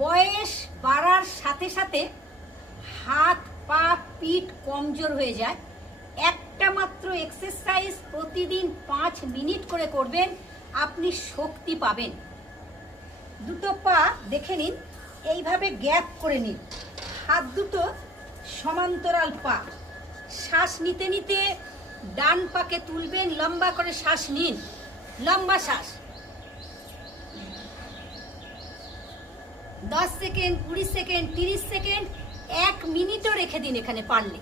বয়স বাড়ার সাথে সাথে হাত, পা, পিঠ কমজোর হয়ে যায়। একটা মাত্র এক্সারসাইজ প্রতিদিন পাঁচ মিনিট করে করবেন, আপনি শক্তি পাবেন। দুটো পা দেখে নিন, এইভাবে গ্যাপ করে নিন। হাত দুটো সমান্তরাল পা। শ্বাস নিতে নিতে ডান পাকে তুলবেন, লম্বা করে শ্বাস নিন। লম্বা শ্বাস। দশ সেকেন্ড, কুড়ি সেকেন্ড, তিরিশ সেকেন্ড, এক মিনিটও রেখে দিন এখানে পারলে।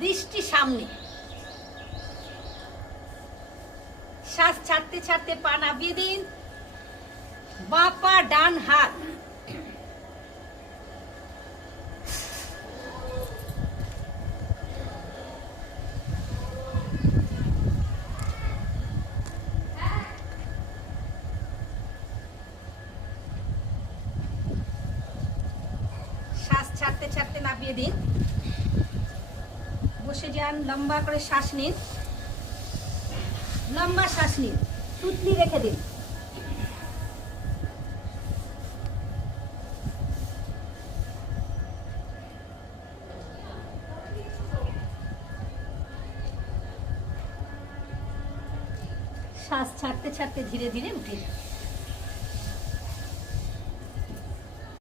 দৃষ্টি সামনে। শ্বাস ছাড়তে ছাড়তে পা নামিয়ে দিন। বাপা ডান হাত শ্বাস ছাড়তে ছাড়তে নামিয়ে দিন। বসে যান, লম্বা করে শ্বাস নিন। লম্বা শ্বাস নিন টুটলি রেখে দিন। শ্বাস ছাড়তে ছাড়তে ধীরে ধীরে উঠে যান।